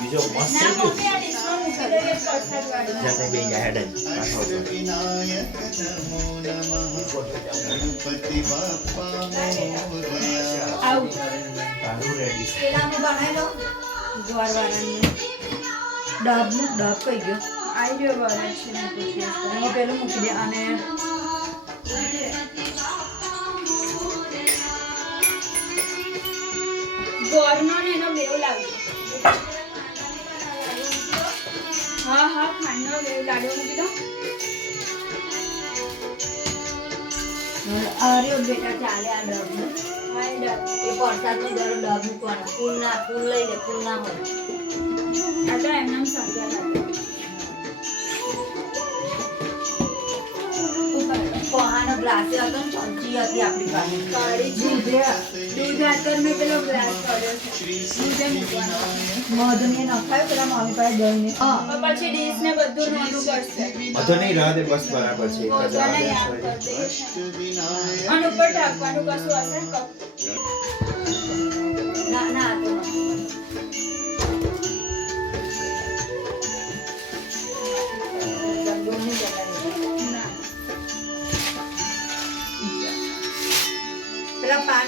બીજો મસ્ત જાતે બે હેડ ગણપતિ બાપા ડાબનું ડાબ કઈ ગયો આવી ગયો વરસ છે પેલું મૂકી દે અને ગોરનો ને એનો બેવ લાવજો. હા હા ખાંડનો બેવ લાડુ મૂકી દો. અરે બેટા ચાલે આ ડબ હા એ ડબ. એ પરસાદનો દરો ડબ મૂકવાનો ફૂલ લઈ લે ફૂલ ના હોય આ તો એમને સમજ્યા લાગે. પહાનો ગ્લાસ હતો ને ચમચી હતી આપણી પાસે કાળી દૂધ આતર મેં પેલો ગ્લાસ પડ્યો છે. દૂધે મૂકવાનો. મધને નખાયો પેલા મમ્મી પાસે દઈને તો પછી ડીશ ને બધું નોંધું પડશે. બધો નહીં રહે બસ બરાબર છે ગોધરાને યાદ કરી દઈશ. અને ઉપર ઢાંકવાનું કશું હશે ને કપ. ના ના તો ના. પેલા પાન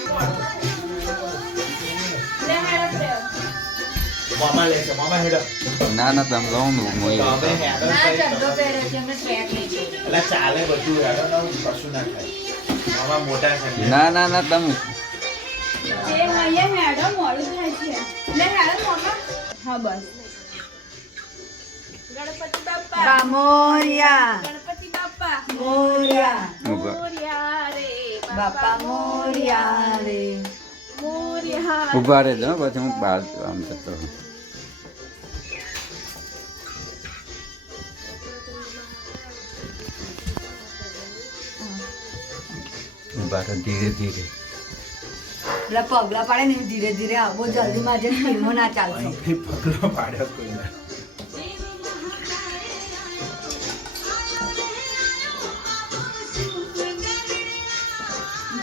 લે હેડપ લે. મામા લે છે મામા હેડ ના ના તમે લો ને મોઈ અમે હેડ ના ચડ્ડો પહેર્યો છે એમને ટ્રેક લઈ છે એટલે ચાલે બધું હેડ ના કશું ના થાય મામા મોટા છે ના ના ના તમે જે અહીંયા હેડો મોડું થાય છે. લે હેડો મોમાં. હા બસ. ગણપતિ બાપ્પા મોરિયા ગણપતિ બાપ્પા મોરિયા મોર્યા રે બાપા મોરિયા રે મોર્યા. ઉભા રહેજો પછી હું બહાર આમ જતો રહું. ઉભા રહો ધીરે ધીરે પેલા પગલા પાડે ને ધીરે ધીરે આવો જલ્દી માં જે ફિલ્મો ના ચાલશે પગલો પાડ્યો કોઈ ના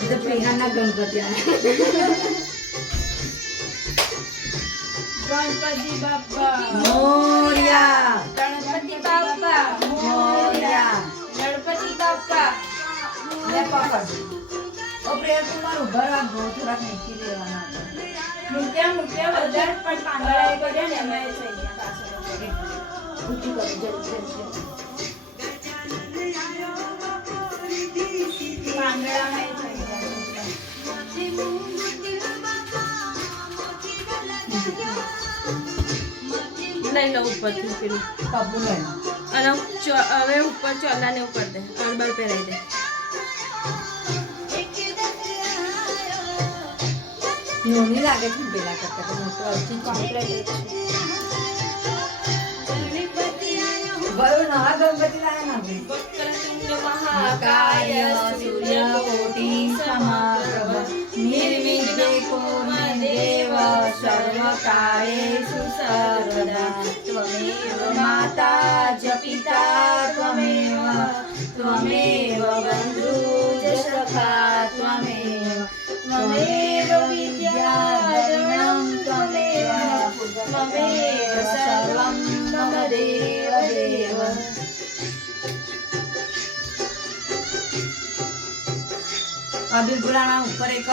એ તો પ્રેરણા ગણપતિ આવે ગણપતિ બાપ્પા મોરિયા ગણપતિ બાપ્પા મોરિયા ગણપતિ બાપ્પા. લે પકડ ઓ પ્રેર કુમાર ઉભા રાખ ગો થોડાક નીચી લેવાના મૂક્યા વધારે પણ પાંદડા એ કર્યા ને એમાં એ થઈ ગયા પાછળ. ઊંચી કરી જલ્દી પાંદડામાં એ થઈ ગયા. લઈ લો ઉપરથી પેલું કપડું લઈ અને હવે ઉપર ચોલાને ઉપર દે અરબર પહેરાઈ દે. નોની લાગે છે પેલા કરતા તો મોટો અર્થી કમ્પ્લેટ ગયો નવા ગણપતિ લાયા ના મહાકાય સૂર્ય કોટી સમપ્રભ નિર્વિઘ્ને કુરુ દેવ સર્વકાર્યેષુ સર્વદા ત્વમેવ માતા ચ પિતા ત્વમેવ બંધુ ચ સખા ત્વમેવ વિદ્યાધરણં ત્વમેવ સર્વં મમ દેવ દેવ. અબીર ગુલાના ઉપર એક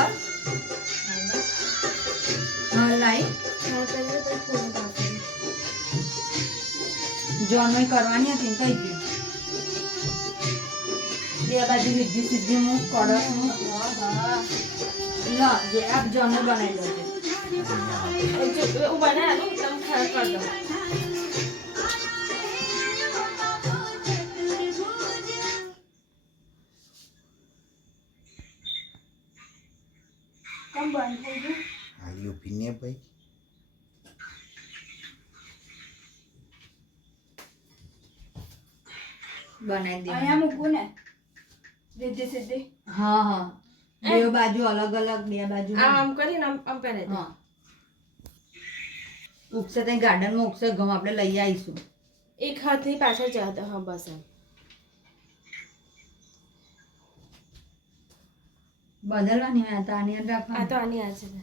લાઈ જોનોય કરવાની હતી કઈ ગયું બે બાજુ રીધી સીધી હું કડક હું લો જે આપ જોનો બનાવી લો બનાવ્યા એકદમ ખરાબ કરી દો. કેમ બંધ થઈ ગયું? હાલી ઉભી ને ભાઈ બનાવી દે અહીંયા મૂકવું ને રીધી સીધી. હા હા બે બાજુ અલગ અલગ બે બાજુ આમ કરીને આમ પહેરાઈ દે. હા ઉગશે ત્યાં ગાર્ડનમાં ઉગશે ઘઉં આપણે લઈ આવીશું એક હાથની પાછળ જતા. હા બસ એમ. બદલવાની હોય તો આની અંદર આ રાખવાની. તો આની આ છે ને.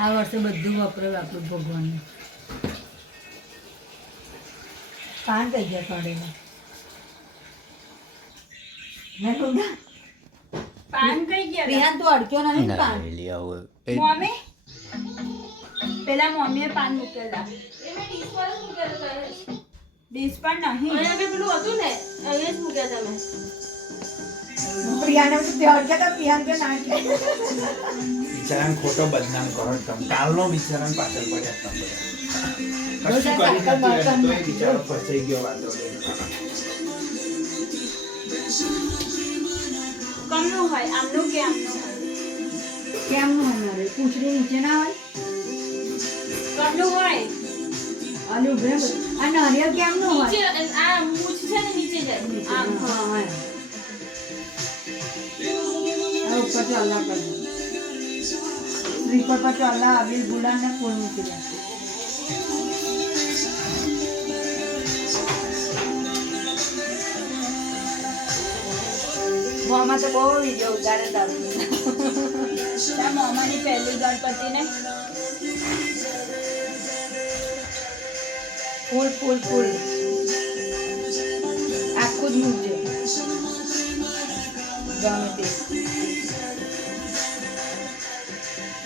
આ વર્ષે બધું વપરાયું આપણું ભગવાનનું. પાન કઈ ગયા પડેલા હે ટુંડા? પાન કઈ ગયા પ્રિયાન તું અડક્યો નહીં ને પાન? ના લઈ આવો મમ્મી પેલા મમ્મીએ પાન મૂકેલા ડીશ પર નહીં પેલું હતું ને અહીંયા જ મૂક્યા તમે પ્રિયાને ત્યાં અડક્યા તો પ્રિયાન કે નાખે. બિચારાને ખોટો બદનામ કરો તમે. કાલનો બિચારાને પાછળ પડ્યા તમે બધા. કશું રોજ આ કરી સાયકલ નથી બળતણ તોય બિચારો ફસાઈ ગયો વાંધો નહીં. કમનું હોય આમનું કે આમનું હોય કેમનું હોય મારે? પૂંછડી નીચે ના હોય? કમનું હોય અને ઉભરે આ નારિયેળ કેમનું હોય? નીચે આ મૂછ છે ને નીચે જાય આમ હા હા. આ ઉપર ચાલના કરી શ્રીફળ પર ચાલના આવી ગુલાબ ને ફૂલ મૂકી દે. મોમાં તો બહુ વિડીયો ઉતારે તારું. ત્યાં મોમાની પહેલી ગણપતિ ને ફૂલ ફૂલ ફૂલ આખું જ મૂકજે ગમે તે.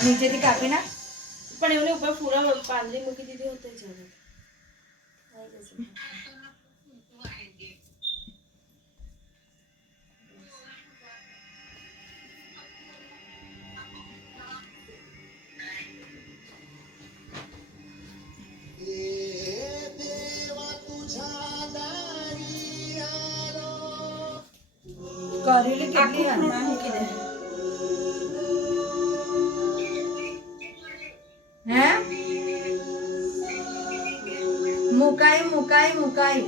નીચેથી કાપી ના. પણ એમને ઉપર પૂરા પાંદડી મૂકી દીધી હોત તો ચાલે. કરેલી કેટલી આખું ફ્રૂટ મૂકી દે હે મુકાઈ મુકાઈ મુકાઈ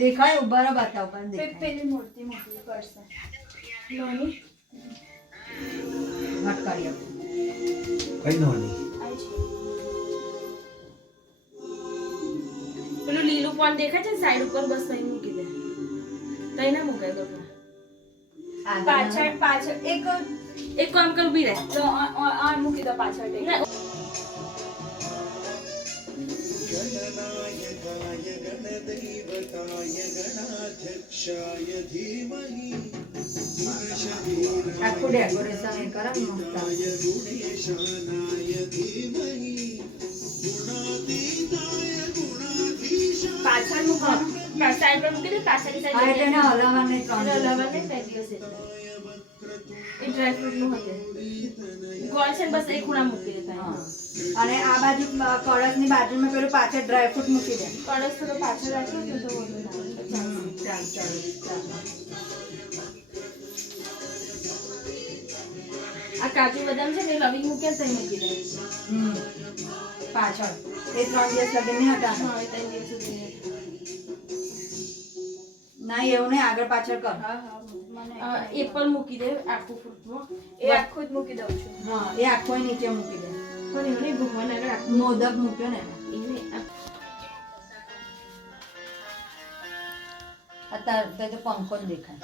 દેખાય ઉભા રહો બતાવ પણ દેખાય. પેલી મૂર્તિ મૂકી પડશે લોની હટ કરી આપો. કઈ નોની આઈ છે પેલું લીલું પણ દેખાય છે સાઈડ ઉપર બસ અહીં મૂકી દે તઈ ના મુકાય બાપા પાછળ પાછળ એક કામ કર ઉભી રહે તો આ મૂકી દો પાછળ ટેક આખું ડેકોરેશન એ કરે ને મસ્ત આવે. પાછળ મૂકવાનું સાઈડ પર મૂકી દે પાછળની આ એટલે એને સાઈડ હલાવવાની ત્રણ લવર ને પહેલી દિવસ એટલે એ ડ્રાય ફ્રૂટ નું હતું ગોળ છે ને બસ એક ખૂણા મૂકી દેતા હા. અને આ બાજુ કળશની બાજુમાં પેલું પાછળ ડ્રાયફ્રૂટ મૂકી દે. કળશ થોડો પાછળ રાખો ને તો વધુ ના ચાલ ચાલ ચાલ. આ કાજુ બદામ છે ને લવિંગ મૂકે તો મૂકી દે પાછળ એ 3 દિવસ લગી નહીં હતા. હા એ 3 દિવસ સુધી ના એવું નહીં આગળ પાછળ કર. હા હા મને એપલ મૂકી દે આખું ફ્રૂટમાં એ આખું જ મૂકી દઉં છું હા એ આખો નીચે મૂકી દે. પણ એવું નહીં ભગવાન આગળ આખું મોદક મૂક્યો ને એને અત્યારે તો પંખો જ દેખાય.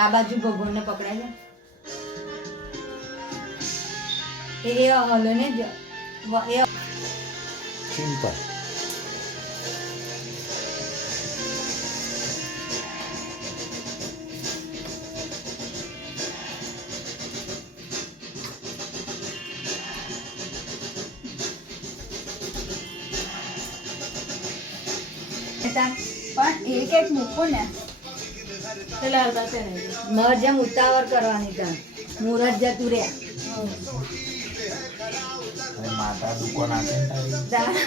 આ બાજુ ભગવાનને પકડાય છે એ હલે ને જ એ સિમ્પલ. પણ એક એક મૂકો ને પેલા અલબત્ત નહીં મર જેમ ઉતાવળ કરવાની ત્યાં મુહૂર્ત જતું રહ્યા. માતા દુકાન આપે ને તારી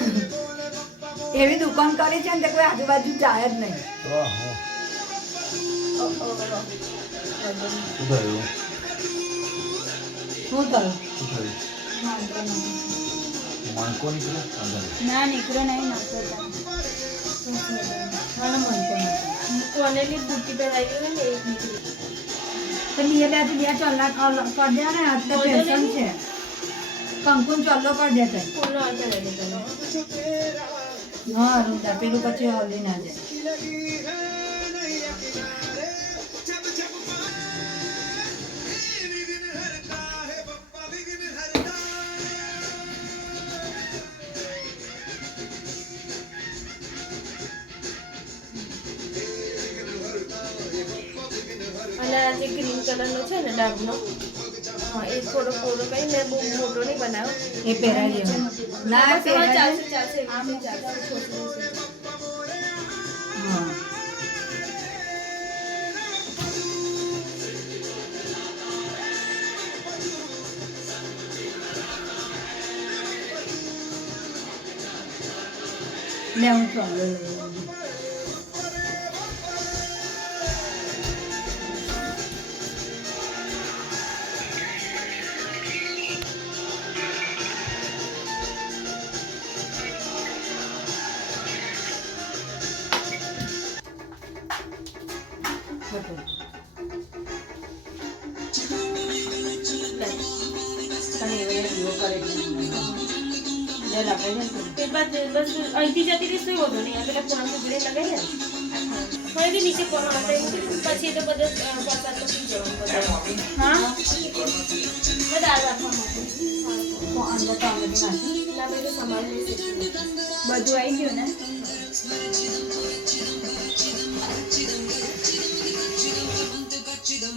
એવી દુકાન કરી છે ને તે કોઈ આજુબાજુ જાય જ નહીં. ઓહો શું થયું શું કરું શું થયું મણકો નીકળ્યો અંદર ના નીકળ્યો નહીં નાખતો મને મન છે કોનેલી બુટ્ટી પહેરાઈ ગઈ ને એક નીકળી તો બે બાજુ બે ચલ્લા કરી દે ને આજ તો પેન્શન છે. કંકુન ચોલ્લો કરી દેતો ફૂલનો અંતર રેડી કરો. હા રૂંધા પેલું પછી હલી ના જાય અને આ જે ગ્રીન કલરનો છે ને ડાબનો, હા એ થોડો પૂરો કઈ મેં બહુ મોટો નહીં બનાવ્યો. એ પહેરાઈ દેવાનું ના બસ હવે પહેરાઈ ચાલશે ચાલશે એવી રીતે ચાલશે. છોકરીઓ છે. હા લે હું ચોલ્લો લઈ આવું. તે બાદ બસ અહીંથી જતી રહીશ તોય વાંધો નહીં. આ પેલા પૂનમની જોડે લગાવીએ ને. ફરીથી નીચે પૂનમ આપણે પછી તો બધો પ્રસાદ તો પી જવાનું બધું. હા બધા રાખવા માટે અંદર ટામેટું નાખી ના બધું સમાન રહેશે. બધું આવી ગયું ને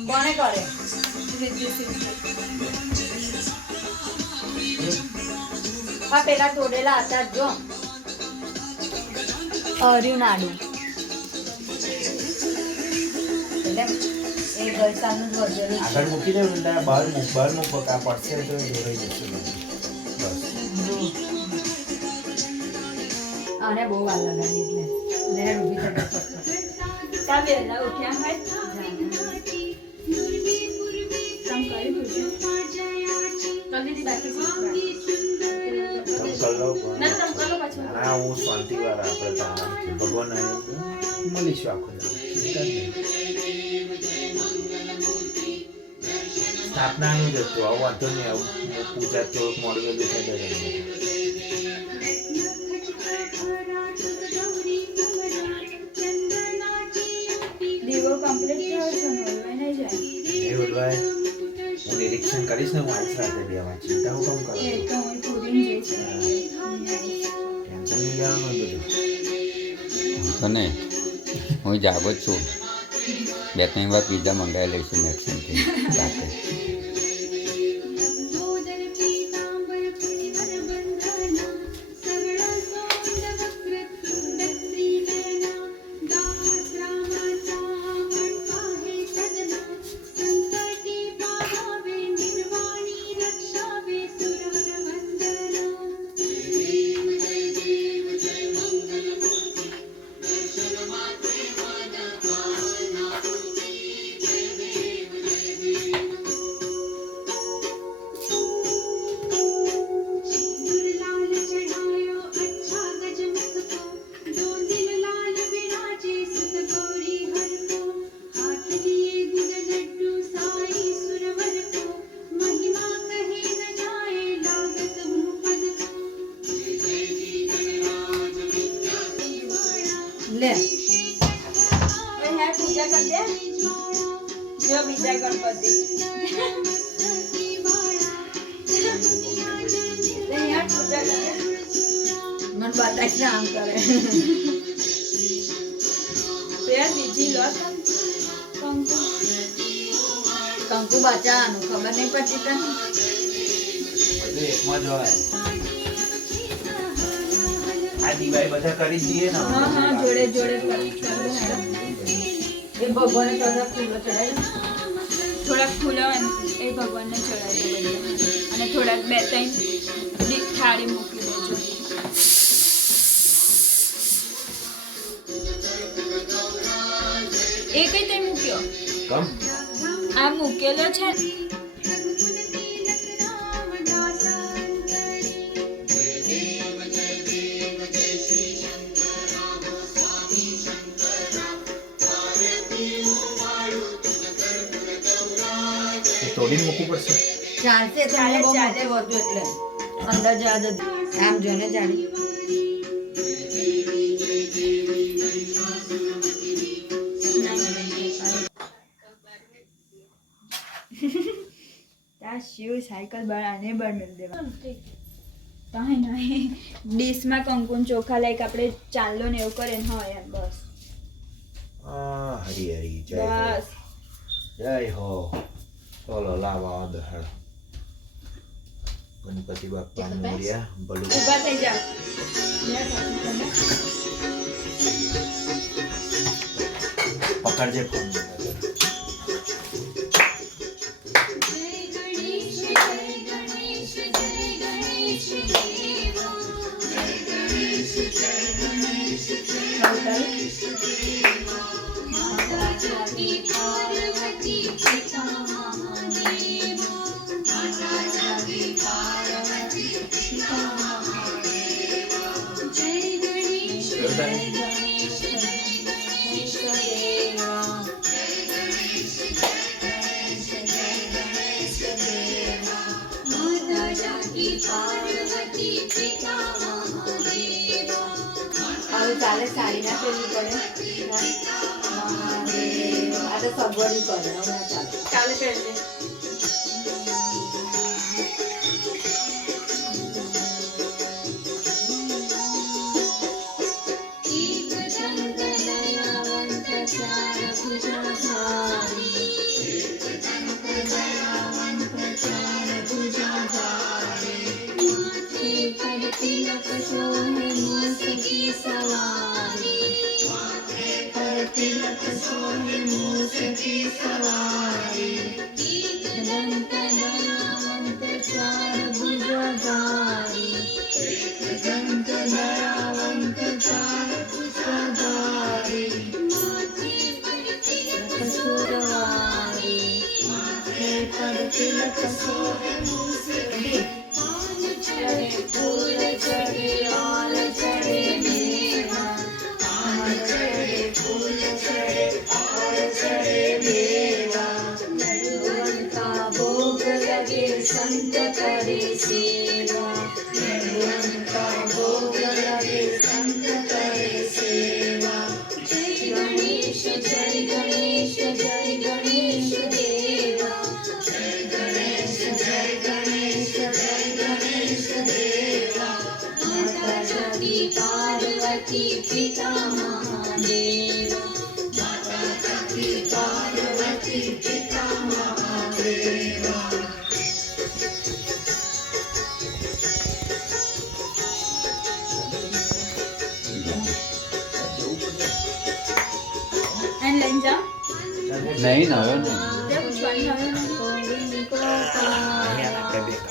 કોને કરે આ પેલા તોડેલા હતા જ જો હર્યું નાડું એટલે એ ગઈકાલનું જ વધેલું છે. આગળ મૂકી દે બેટા, બહાર મૂકો આ પડશે તો જોડાઈ જશે બધું. બસ આને બહુ વાર લગાડી એટલે લહેર ઊભી થઈ ગઈ ફક્ત. કા વહેલા ઉઠ્યા હોય જા. કામ કરી દીધું બાકી છે. તમે કલો ના તમે કરો પાછું. ના હું શાંતિવાળા આપણે તારા ભગવાન આવ્યો મળીશું આખો દિવસ. ચિંતા જ નહીં. સ્થાપનાનું જ હતું, આવું વાંધો નહીં. આવું પૂજા તો મોડું વહેલું થઈ જાય. દીવો કમ્પ્લીટ થયો છે મળવા નહીં જાય એ બોલવાય હું નિરીક્ષણ કરીશ ને હું આવીશ રાતે બેમાં. ચિંતા હું કેમ કરું? એ તો હું પૂરી જઈશ ટેન્શન નહીં લેવાનું એ બધું. તને હું જાગો જ છું. 2-3 વાર પીઝા મંગાવી લઈશું મેક્સિમથી રાતે. લે અહીંયા પૂજા કરી દે. જો બીજા ગણપતિ અહીંયા પૂજા કરે. મને બતાવીશ ને આમ કરે પેર બીજી લો કંકુ. કંકુ બચાવવાનું ખબર નહીં પડતી તને બધું એકમાં જ હોય. આ દિવાળી બધા કરી જ દઈએ ને. હા હા જોડે જોડે કરવું એ ભગવાને થોડા ફૂલો ચડાવી થોડાક ફૂલો એ ભગવાનને ચડાવી દો અને થોડાક 2-3 થાળી મૂકી દેજો. એ કઈ તે મૂક્યો કમ આ મૂકેલો છે. તોડીને મૂકવું પડશે. ચાલશે ચાલે, ચાલે ચાલે. ચાલે વધુ એટલે અંદર જવા દો આમ જો ને જાણી ત્યાં શિવ સાયકલ બાર આને બાર મેળ દેવા કાંઈ નહીં ડીશમાં કંકુન ચોખા લાઈક આપણે ચાંદલો ને એવું કરે ને હા એમ બસ હરી હરી જય હો બસ જય હો બોલો લાવા દહળ ગણપતિ બાપા મોર્યા બળું ઊભા થઈ જાઓ પકડજે ફોન ચાલે સાડી ના પહેરવી પડે આ તો સગવડી કરે હમણાં ચાલે કાલે પહેરજે એને લઈને જાઓ નહીં ને હવે ને તે પૂછવાનું અહીંયા આપણે બે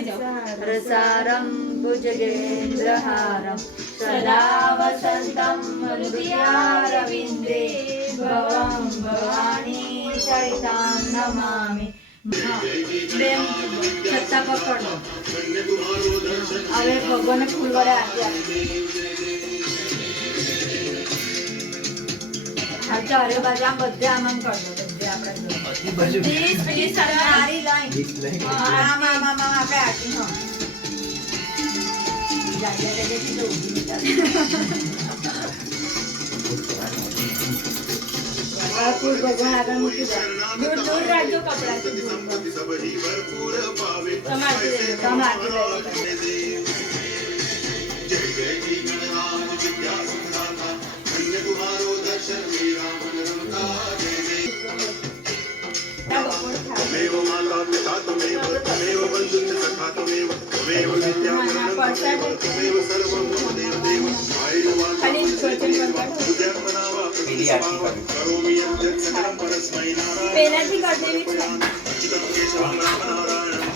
બેસી જાઓ. રસારં ભુજગેન્દ્રહારં સદા વસંતં હૃદયારવિંદે ભવં ભવાની ચરિતાં નમામિ. બેન છત્તા પકડો. હવે ભગવાનને ફૂલ વડે આરતી આપી. આ ચારે બાજુ આમ બધે આમ આમ કરજો. બધે આપણે બધી બાજુ સારી લાઈન ડીશ લઈ આમ આમ આમ આમ આપણે આરતી હા જાગ્યા જગ્યાથી તો ઊભી નહીં ચાલે. આ ફૂલ ભગવાન આગળ મૂકી દે. દૂર દૂર રાખજો કપડાથી દૂર. તમારે તમે આરતી લઈ લો. त्वमेव माता पिता त्वमेव त्वमेव बन्धुश्च सखा त्वमेव त्वमेव विद्याकरणं त्वमेव त्वमेव सर्वं मम देवदेव પેલી આરતી કરવી. करोमि यत् सकलं परस्मै नारायणं પહેલાથી કરી દેવી છે. अच्युतं केशवं रामनारायणं